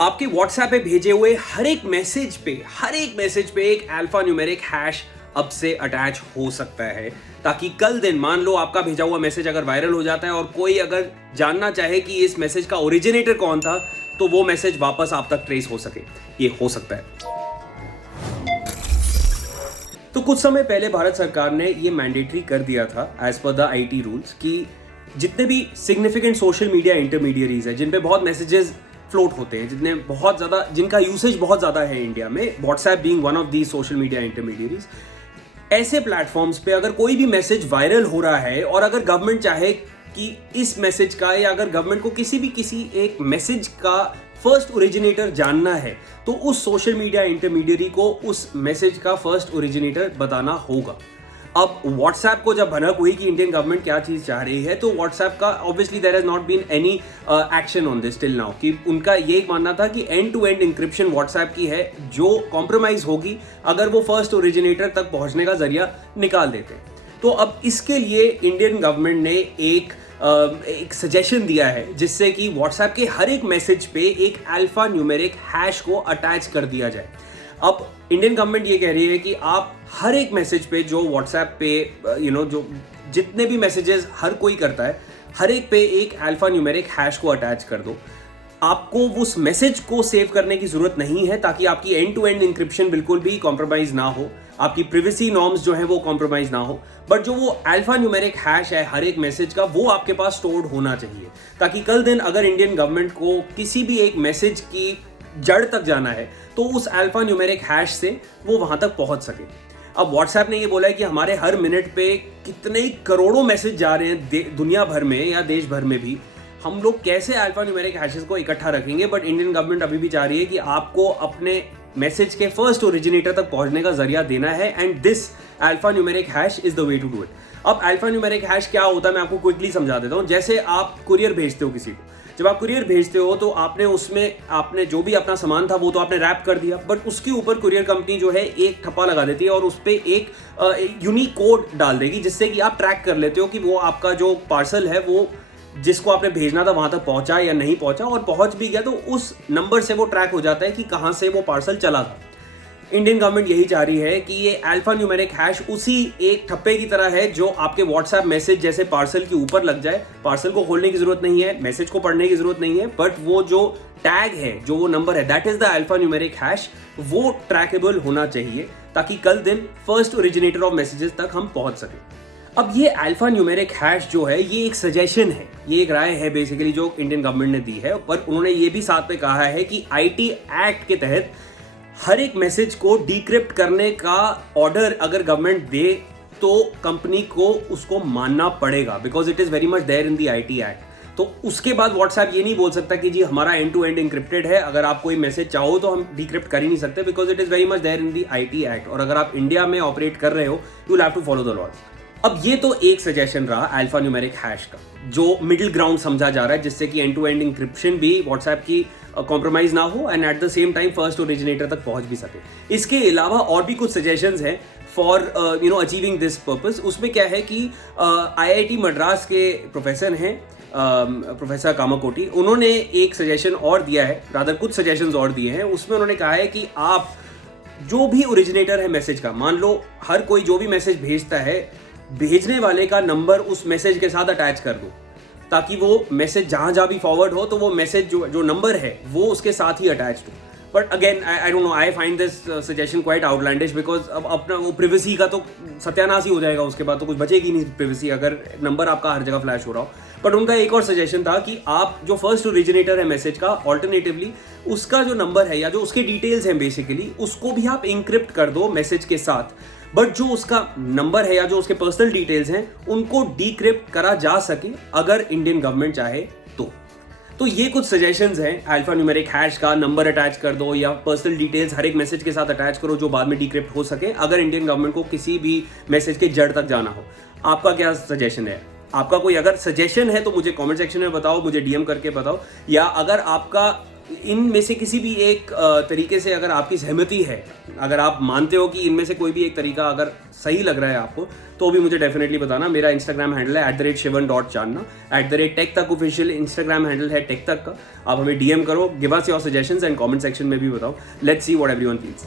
आपके व्हाट्सएप पे भेजे हुए हर एक मैसेज पे एक अल्फा न्यूमेरिक हैश अब से अटैच हो सकता है, ताकि कल दिन मान लो आपका भेजा हुआ मैसेज अगर वायरल हो जाता है और कोई अगर जानना चाहे कि इस मैसेज का ओरिजिनेटर कौन था, तो वो मैसेज वापस आप तक ट्रेस हो सके। ये हो सकता है। तो कुछ समय पहले भारत सरकार ने ये मैंडेटरी कर दिया था as per the IT rules कि जितने भी सिग्निफिकेंट सोशल मीडिया इंटरमीडियरीज है, जिन पे बहुत मैसेजेस फ्लोट होते हैं, जिनका यूसेज बहुत ज़्यादा है इंडिया में, WhatsApp being one of the social media intermediaries, ऐसे प्लेटफॉर्म्स पे अगर कोई भी मैसेज वायरल हो रहा है और अगर गवर्नमेंट चाहे कि इस मैसेज का, या अगर गवर्नमेंट को किसी एक मैसेज का फर्स्ट ओरिजिनेटर जानना है, तो उस सोशल मीडिया इंटरमीडियरी को उस मैसेज का फर्स्ट ओरिजिनेटर बताना होगा। अब व्हाट्सएप को जब भनक हुई कि इंडियन गवर्नमेंट क्या चीज़ चाह रही है, तो व्हाट्सएप का obviously there has not been any action on this till now, कि उनका ये मानना था कि end to end encryption WhatsApp की है, जो कॉम्प्रोमाइज होगी अगर वो फर्स्ट ओरिजिनेटर तक पहुंचने का जरिया निकाल देते। तो अब इसके लिए इंडियन गवर्नमेंट ने एक सजेशन दिया है, जिससे कि व्हाट्सएप के हर एक मैसेज पे एक अल्फा न्यूमेरिक हैश को अटैच कर दिया जाए। अब इंडियन गवर्नमेंट ये कह रही है कि आप हर एक मैसेज पे जो व्हाट्सएप पे जो जितने भी मैसेजेस हर कोई करता है, हर एक पे एक अल्फा न्यूमेरिक हैश को अटैच कर दो। आपको उस मैसेज को सेव करने की जरूरत नहीं है, ताकि आपकी एंड टू एंड इंक्रिप्शन बिल्कुल भी कॉम्प्रोमाइज ना हो, आपकी प्रिवेसी नॉर्म्स जो है वो कॉम्प्रोमाइज ना हो। बट जो वो अल्फा न्यूमेरिक हैश है हर एक मैसेज का, वो आपके पास स्टोर्ड होना चाहिए, ताकि कल दिन अगर इंडियन गवर्नमेंट को किसी भी एक मैसेज की जड़ तक जाना है, तो उस अल्फा न्यूमेरिक हैश से वो वहां तक पहुंच सके। अब व्हाट्सएप ने ये बोला है कि हमारे हर मिनट पे कितने करोड़ों मैसेज जा रहे हैं दुनिया भर में या देश भर में भी, हम लोग कैसे अल्फा न्यूमेरिक हैशेस को इकट्ठा रखेंगे। बट इंडियन गवर्नमेंट अभी भी चाह रही है कि आपको अपने मैसेज के फर्स्ट ओरिजिनेटर तक पहुंचने का जरिया देना है, and this alpha numeric hash is the way to do it. अब अल्फा न्यूमेरिक हैश क्या होता है, मैं आपको क्विकली समझा देता हूं। जैसे आप कुरियर भेजते हो किसी को, जब आप कुरियर भेजते हो तो आपने जो भी अपना सामान था वो तो आपने रैप कर दिया, बट उसके ऊपर कुरियर कंपनी जो है एक ठप्पा लगा देती है और उस पर एक यूनिक कोड डाल देगी, जिससे कि आप ट्रैक कर लेते हो कि वो आपका जो पार्सल है वो जिसको आपने भेजना था वहां तक पहुंचा या नहीं पहुंचा, और पहुंच भी गया तो उस नंबर से वो ट्रैक हो जाता है कि कहां से वो पार्सल चला था। इंडियन गवर्नमेंट यही चाह रही है कि ये अल्फा न्यूमेरिक हैश उसी एक ठप्पे की तरह है जो आपके व्हाट्सएप मैसेज जैसे पार्सल के ऊपर लग जाए। पार्सल को खोलने की जरूरत नहीं है, मैसेज को पढ़ने की जरूरत नहीं है, बट वो जो टैग है, जो वो नंबर है, that is the alpha numeric hash, वो ट्रैकेबल होना चाहिए, ताकि कल दिन फर्स्ट ओरिजिनेटर ऑफ मैसेजेस तक हम पहुंच सके। अब ये अल्फा न्यूमेरिक हैश जो है, ये एक सजेशन है, ये एक राय है बेसिकली जो इंडियन गवर्नमेंट ने दी है, पर उन्होंने ये भी साथ में कहा है कि आईटी एक्ट के तहत हर एक मैसेज को डिक्रिप्ट करने का ऑर्डर अगर गवर्नमेंट दे तो कंपनी को उसको मानना पड़ेगा, because it is very much there in the IT act. तो उसके बाद व्हाट्सएप ये नहीं बोल सकता कि जी हमारा एंड टू एंड इंक्रिप्टेड है, अगर आप कोई मैसेज चाहो तो हम डिक्रिप्ट कर ही नहीं सकते, because it is very much there in the IT act. और अगर आप इंडिया में ऑपरेट कर रहे हो, you will have to follow the laws. अब ये तो एक सजेशन रहा अल्फा न्यूमेरिक हैश का, जो मिडिल ग्राउंड समझा जा रहा है, जिससे कि एंड टू एंड इंक्रिप्शन भी व्हाट्सएप की कॉम्प्रोमाइज ना हो and at the same time first originator तक पहुंच भी सके। इसके अलावा और भी कुछ सजेशंस हैं फॉर अचीविंग दिस पर्पस। उसमें क्या है कि आईआईटी मद्रास के प्रोफेसर हैं प्रोफेसर कामाकोटी, उन्होंने एक सजेशन और दिया है, रादर कुछ सजेशंस और दिए हैं। उसमें उन्होंने कहा है कि आप जो भी ओरिजिनेटर है मैसेज का, मान लो हर कोई जो भी मैसेज भेजता है, भेजने वाले का नंबर उस मैसेज के साथ अटैच कर दो, ताकि वो मैसेज जहां भी फॉरवर्ड हो तो वो मैसेज जो नंबर है वो उसके साथ ही अटैच हो। But again I don't know, I find this suggestion quite outlandish, because अब अपना वो प्रिवेसी का तो सत्यानाश ही हो जाएगा, उसके बाद तो कुछ बचेगी नहीं प्रिवेसी अगर नंबर आपका हर जगह फ्लैश हो रहा हो। बट उनका एक और सजेशन था कि आप जो फर्स्ट ओरिजिनेटर है मैसेज का, ऑल्टरनेटिवली उसका जो नंबर है या जो उसके डिटेल्स हैं बेसिकली, उसको भी आप इंक्रिप्ट कर दो मैसेज के साथ, बट जो उसका नंबर है या जो उसके पर्सनल डिटेल्स हैं उनको डिक्रिप्ट करा जा सके अगर इंडियन गवर्नमेंट चाहे तो ये कुछ सजेशंस हैं। अल्फा न्यूमेरिक हैश का नंबर अटैच कर दो या पर्सनल डिटेल्स हर एक मैसेज के साथ अटैच करो, जो बाद में डिक्रिप्ट हो सके अगर इंडियन गवर्नमेंट को किसी भी मैसेज के जड़ तक जाना हो। आपका क्या सजेशन है? आपका कोई अगर सजेशन है तो मुझे कमेंट सेक्शन में बताओ, मुझे डीएम करके बताओ, या अगर आपका इनमें से किसी भी एक तरीके से अगर आपकी सहमति है, अगर आप मानते हो कि इनमें से कोई भी एक तरीका अगर सही लग रहा है आपको, तो भी मुझे डेफिनेटली बताना। मेरा इंस्टाग्राम हैंडल है @shivan.channa, @techtuckofficial इंस्टाग्राम हैंडल है टेकतक का। आप हमें DM करो, give us your suggestions and comment section में भी बताओ। Let's see what everyone feels.